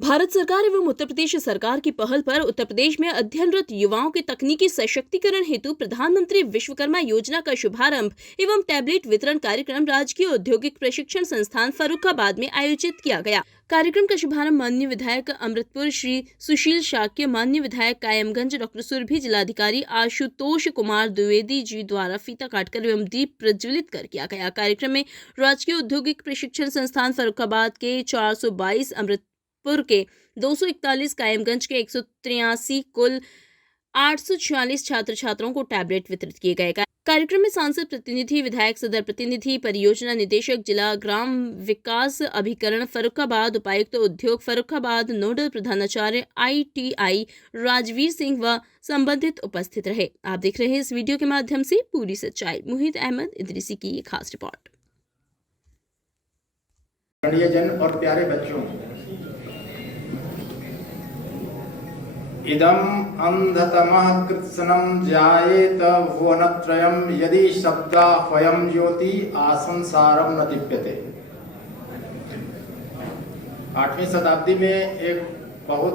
भारत सरकार एवं उत्तर प्रदेश सरकार की पहल पर उत्तर प्रदेश में अध्ययनरत युवाओं के तकनीकी सशक्तिकरण हेतु प्रधानमंत्री विश्वकर्मा योजना का शुभारंभ एवं टैबलेट वितरण कार्यक्रम राजकीय औद्योगिक प्रशिक्षण संस्थान फर्रुखाबाद में आयोजित किया गया। कार्यक्रम का शुभारंभ माननीय विधायक अमृतपुर श्री सुशील शाक्य, माननीय विधायक कायमगंज डॉक्टर सुरभि, जिलाधिकारी आशुतोष कुमार द्विवेदी जी द्वारा फीता काटकर एवं दीप प्रज्वलित कर किया गया। कार्यक्रम में राजकीय औद्योगिक प्रशिक्षण संस्थान फर्रुखाबाद के 422, अमृतपुर के 241, कायमगंज के 183 कुल 846 छात्र छात्राओं को टैबलेट वितरित किए गए। कार्यक्रम में सांसद प्रतिनिधि, विधायक सदर प्रतिनिधि, परियोजना निदेशक, जिला ग्राम विकास अभिकरण फर्रुखाबाद, उपायुक्त उद्योग फर्रुखाबाद, नोडल प्रधानाचार्य ITI राजवीर सिंह व संबंधित उपस्थित रहे। आप देख रहे हैं इस वीडियो के माध्यम से पूरी सच्चाई। मुहित अहमद इदरीसी की ये खास रिपोर्ट। जन और प्यारे बच्चों, इदम अंधतमः कृत्स्नं जायेत भुवनत्रयं यदि शब्दा ह्वयं ज्योति आसंसारम न दीप्यते। 8वीं शताब्दी में एक बहुत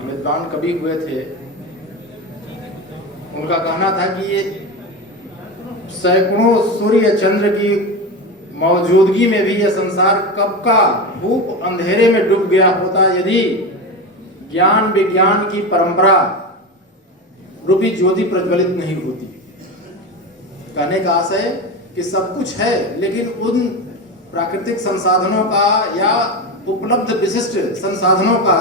विद्वान कवि हुए थे। उनका कहना था कि ये सैकड़ों सूर्य चंद्र की मौजूदगी में भी यह संसार कब का भूप अंधेरे में डूब गया होता यदि ज्ञान विज्ञान की परंपरा रूपी ज्योति प्रज्वलित नहीं होती। कहने का आशय कि सब कुछ है, लेकिन उन प्राकृतिक संसाधनों का या उपलब्ध विशिष्ट संसाधनों का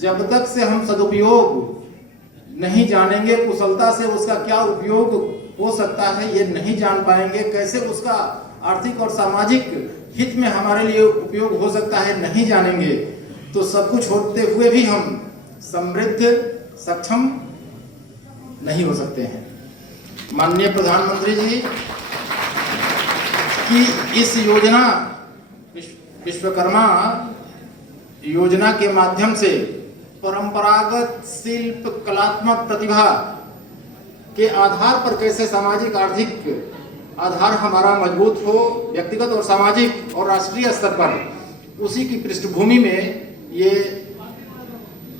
जब तक से हम सदुपयोग नहीं जानेंगे, कुशलता से उसका क्या उपयोग हो सकता है ये नहीं जान पाएंगे, कैसे उसका आर्थिक और सामाजिक हित में हमारे लिए उपयोग हो सकता है नहीं जानेंगे, तो सब कुछ होते हुए भी हम समृद्ध सक्षम नहीं हो सकते हैं। माननीय प्रधानमंत्री जी की इस योजना विश्वकर्मा योजना के माध्यम से परंपरागत शिल्प कलात्मक प्रतिभा के आधार पर कैसे सामाजिक आर्थिक आधार हमारा मजबूत हो, व्यक्तिगत और सामाजिक और राष्ट्रीय स्तर पर, उसी की पृष्ठभूमि में ये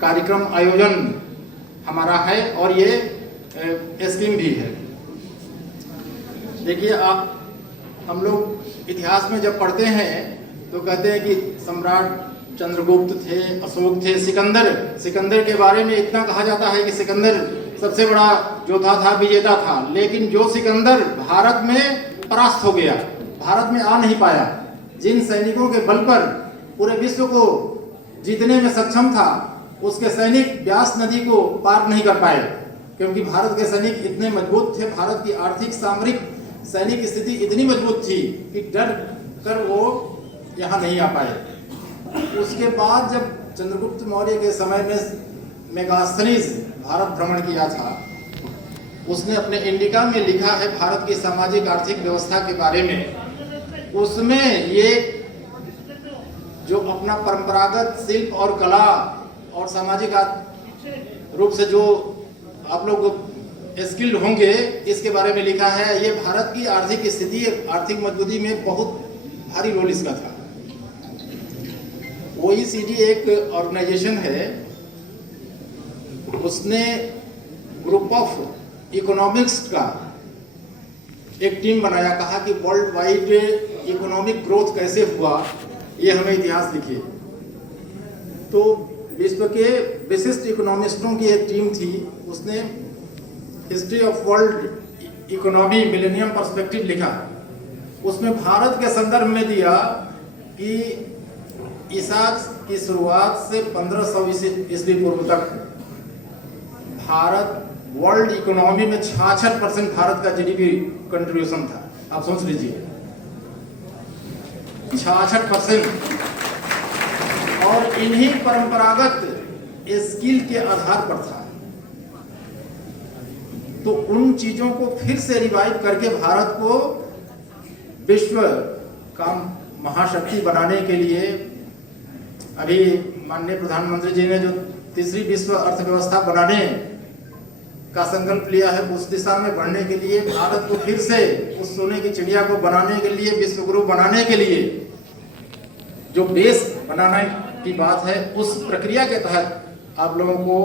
कार्यक्रम आयोजन हमारा है और ये स्कीम भी है। देखिए, हम लोग इतिहास में जब पढ़ते हैं तो कहते हैं कि सम्राट चंद्रगुप्त थे, अशोक थे, सिकंदर के बारे में इतना कहा जाता है कि सिकंदर सबसे बड़ा योद्धा था, विजेता था, लेकिन जो सिकंदर भारत में परास्त हो गया, भारत में आ नहीं पाया, जिन सैनिकों के बल पर पूरे विश्व को जीतने में सक्षम था, उसके सैनिक व्यास नदी को पार नहीं कर पाए, क्योंकि भारत के सैनिक इतने मजबूत थे। भारत की आर्थिक सामरिक सैनिक स्थिति इतनी मजबूत थी कि डर कर वो यहाँ नहीं आ पाए। उसके बाद जब चंद्रगुप्त मौर्य के समय में मेगास्थनीज भारत भ्रमण किया था, उसने अपने इंडिका में लिखा है भारत की सामाजिक आर्थिक व्यवस्था के बारे में। उसमें ये जो अपना परंपरागत शिल्प और कला और सामाजिक रूप से जो आप लोग स्किल्ड होंगे, इसके बारे में लिखा है। ये भारत की आर्थिक स्थिति, आर्थिक मजबूती में बहुत भारी रोल इसका था। OECD एक ऑर्गेनाइजेशन है, उसने ग्रुप ऑफ इकोनॉमिक्स का एक टीम बनाया, कहा कि वर्ल्ड वाइड इकोनॉमिक ग्रोथ कैसे हुआ, ये हमें इतिहास लिखिए। तो विश्व के विशिष्ट इकोनॉमिस्टों की एक टीम थी, उसने history of world economy millennium perspective लिखा। उसमें भारत के संदर्भ में दिया कि ईसा की शुरुआत से 1500 ईस्वी पूर्व तक भारत वर्ल्ड इकोनॉमी में 66% भारत का GDP कंट्रीब्यूशन था। आप सोच लीजिए, 66%, और इन्हीं परंपरागत स्किल के आधार पर था। तो उन चीजों को फिर से रिवाइव करके भारत को विश्व का महाशक्ति बनाने के लिए अभी माननीय प्रधानमंत्री जी ने जो तीसरी विश्व अर्थव्यवस्था बनाने का संकल्प लिया है, उस दिशा में बढ़ने के लिए भारत को फिर से उस सोने की चिड़िया को बनाने के लिए, विश्व गुरु बनाने के लिए जो बेस बनाने की बात है, उस प्रक्रिया के तहत आप लोगों को